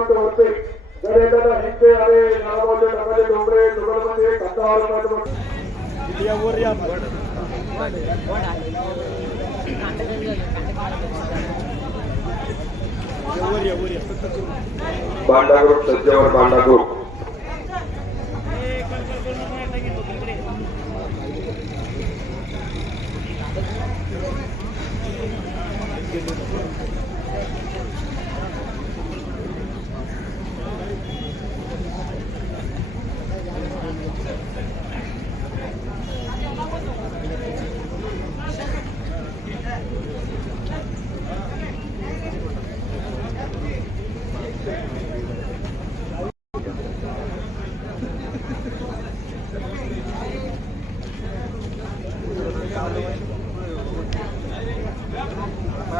श्रीमंत बनते जर एखादा हिंदे आले नावाले डोंगरे डोंगरे डोंगरमध्ये बांडा ग्रुप सज्जावर बांडा